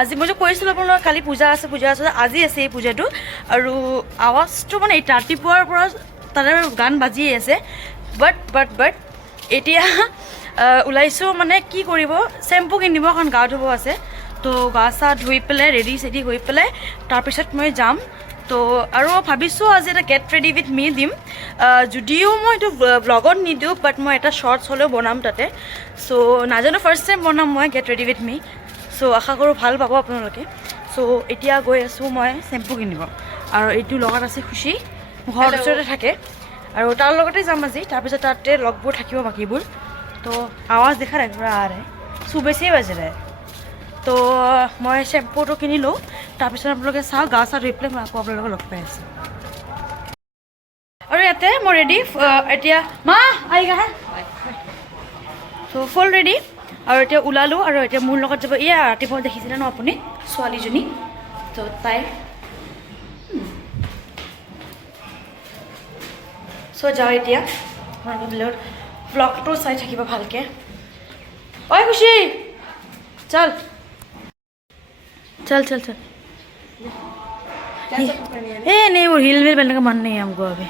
আজি মই যে কৈছিলোঁ আপোনাৰ কালি পূজা আছে আজি আছে এই পূজাটো আৰু আৱাজটো মানে এই ৰাতিপুৱাৰ পৰা তাৰে গান বাজিয়ে আছে বাট এতিয়া ওলাইছোঁ মানে কি কৰিব চেম্পু কিনিব কাৰণ গা ধুব আছে তো গা চা ধুই পেলাই ৰেডি চেডি হৈ পেলাই তাৰপিছত মই যাম তো আৰু ভাবিছোঁ আজি এটা গেট ৰেডি উইথ মি দিম যদিও মই এইটো ব্লগত নিদিওঁ বাট মই এটা শ্বৰ্টছ হ'লেও বনাম তাতে চ' নাজানো ফাৰ্ষ্ট টাইম বনাম মই get ready with me so' আশা কৰোঁ ভাল পাব আপোনালোকে চ' এতিয়া গৈ আছোঁ মই চেম্পু কিনিব আৰু এইটো লগত আছে খুচি ঘৰৰ ওচৰতে থাকে আৰু তাৰ লগতে যাম আজি তাৰপিছত তাতে লগবোৰ থাকিব বাকীবোৰ তো আৱাজ দেখা নাই পুৰা আৰে সুবেছেই বাজে নাই তো মই চেম্পুটো কিনি লওঁ তাৰপিছত আপোনালোকে চাওঁ গা চা ধুই পেলাই মই আকৌ আপোনালোকক লগ পাই আছোঁ আৰু ইয়াতে মই ৰেডি এতিয়া মা আহিগা হা চ' ফুল ৰেডি আৰু এতিয়া ওলালোঁ আৰু এতিয়া মোৰ লগত যাব এয়া ৰাতিপুৱা দেখিছিলে ন আপুনি ছোৱালীজনী তো তাই চ' যাওঁ এতিয়া আপোনালোকৰ ব্লগটো চাই থাকিব ভালকৈ ঐ খুচি চল चल चल चल ए नहीं वो हिल विल पहनने का मन नहीं है हमको अभी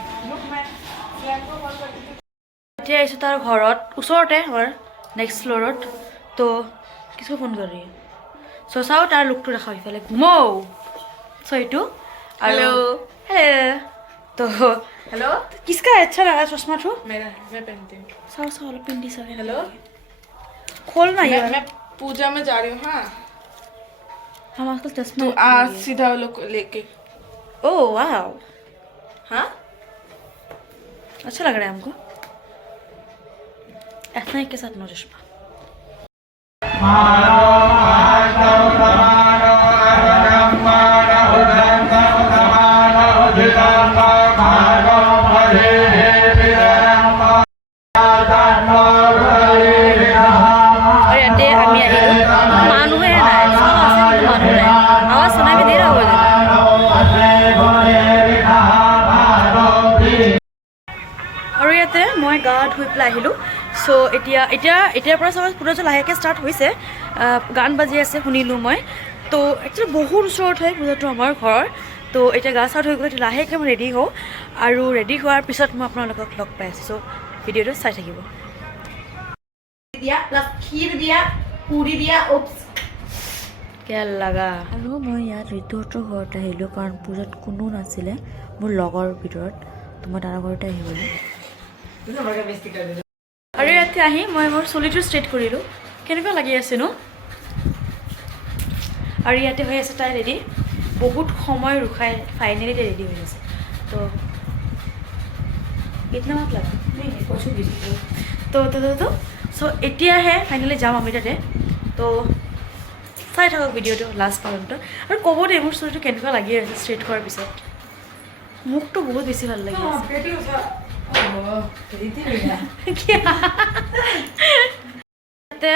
এতিয়া আহিছোঁ তাৰ ঘৰত ওচৰতে আমাৰ নেক্সট ফ্ল'ৰত তো किसको फोन कर रही है চ' চাওঁ তাৰ লুকটো দেখাওঁ ইফালে ঘুমৌ চ' এইটো हेलो तो हेलो किसका अच्छा लगा चश्मा ठू मेरा मैं पहनती हूँ चाओ चाओ पिंडी सा हेलो खोल ना ये मैं पूजा में जा रही हूँ हाँ हम आजकल चश्मा तू आज सीधा वो लोग लेके ओ वाह हाँ अच्छा लग रहा है हमको ऐसा ही के साथ नो चश्मा আৰু ইয়াতে মই গা ধুই পেলাই আহিলোঁ চ' এতিয়াৰ পৰা চাওঁ পূজাটো লাহেকৈ ষ্টাৰ্ট হৈছে গান বাজি আছে শুনিলোঁ মই তো একচুৱেলি বহুত ওচৰত হয় পূজাটো আমাৰ ঘৰৰ তো এতিয়া গা চা ধুই গ'লে লাহেকৈ মই ৰেডি হওঁ আৰু ৰেডি হোৱাৰ পিছত মই আপোনালোকক লগ পাই আছোঁ চ' ভিডিঅ'টো চাই থাকিব কেয়া লাগা আৰু মই ইয়াত ঋতুহঁতৰ ঘৰত আহিলোঁ কাৰণ পূজাত কোনো নাছিলে মোৰ লগৰ ভিতৰত তো মই তাৰ ঘৰতে আহিবলৈ আৰু ইয়াতে আহি মই মোৰ চুলিটো ষ্ট্ৰেইট কৰিলোঁ কেনেকুৱা লাগি আছে ন আৰু ইয়াতে হৈ আছে তাই ৰেডি বহুত সময় ৰখাই ফাইনেলি তাই ৰেডি হৈ আছে তো কিতনা মাত লাগা তো চ' এতিয়াহে ফাইনেলি যাম আমি তাতে তো চাই থাকক ভিডিঅ'টো লাষ্ট পৰ্যন্ত আৰু ক'ব দেই মোৰ চুলিটো কেনেকুৱা লাগি আছে ষ্ট্ৰেইট কৰাৰ পিছত মোকতো বহুত বেছি ভাল লাগি আছে ইয়াতে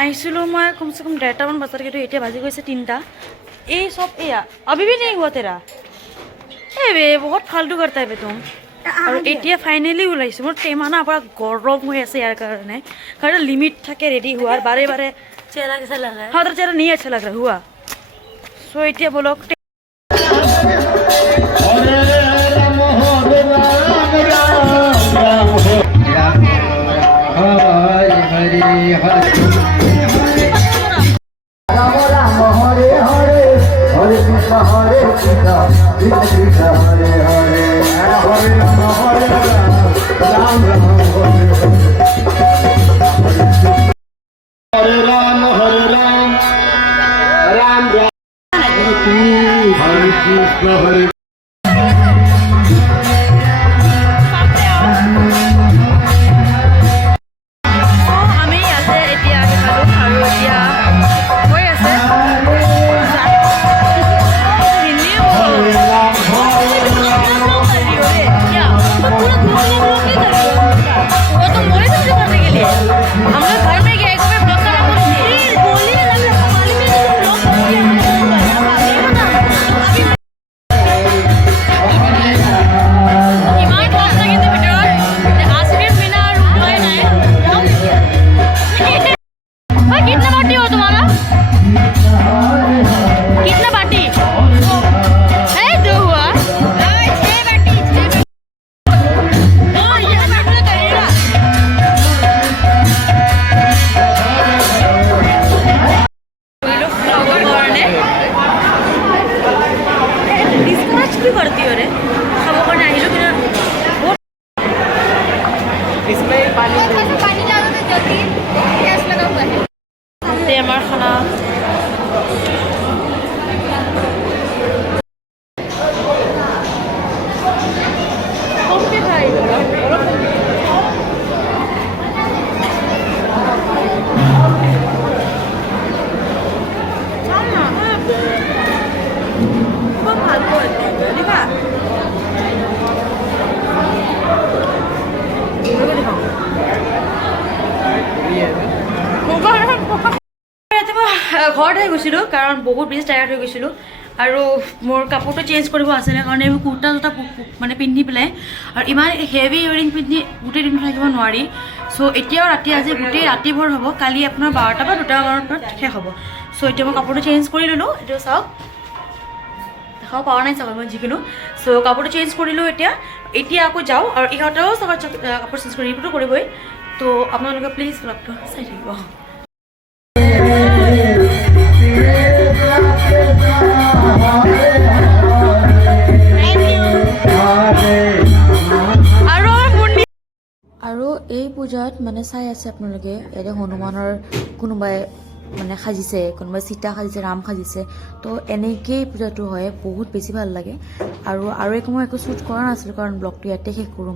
আহিছিলোঁ মই কমচে কম 1:30মান বজাত কিন্তু এতিয়া বাজি গৈছে 3টা এই চব এয়া अभी भी नहीं हुआ तेरा ए बे बहुत फालतू करता है बे तुम আৰু এতিয়া ফাইনেলি ওলাইছোঁ মোৰ টেমানা পৰা গৰম হৈ আছে ইয়াৰ কাৰণে কাৰণ লিমিট থাকে ৰেডি হোৱাৰ বাৰে বাৰে चेहरा कैसा लग रहा है हाँ तो चेहरा नहीं अच्छा लग रहा हुआ सो इतना बोलो ঘৰত আহি গৈছিলোঁ কাৰণ বহুত বেছি টায়াৰ্ড হৈ গৈছিলোঁ আৰু মোৰ কাপোৰটো চেঞ্জ কৰিব আছিলে কাৰণে মোৰ কুৰ্তা জোতা মানে পিন্ধি পেলাই আৰু ইমান হেভি ইয়েৰিং পিন্ধি গোটেই দিনটো থাকিব নোৱাৰি চ' এতিয়াও ৰাতি আজি গোটেই ৰাতিভৰ হ'ব কালি আপোনাৰ 12টা বা 2টা মানত শেষ হ'ব চ' এতিয়া মই কাপোৰটো চেঞ্জ কৰি ল'লোঁ এইটো চাওক দেখাব পৰা নাই চাওক মই যিকোনো চ' কাপোৰটো চেঞ্জ কৰিলোঁ এতিয়া আকৌ যাওঁ আৰু ইহঁতেও চাগৈ কাপোৰ চেঞ্জ কৰিবতো কৰিবই তো আপোনালোকে প্লিজ ব্লগটো চাই থাকিব আৰু এই পূজাত মানে চাই আছে আপোনালোকে ইয়াতে হনুমানৰ কোনোবাই মানে সাজিছে কোনোবাই সীতা সাজিছে ৰাম সাজিছে তো এনেকেই পূজাটো হয় বহুত বেছি ভাল লাগে আৰু একো মই একো শ্বুট কৰা নাছিলোঁ কাৰণ ব্লগটো ইয়াতে শেষ কৰোঁ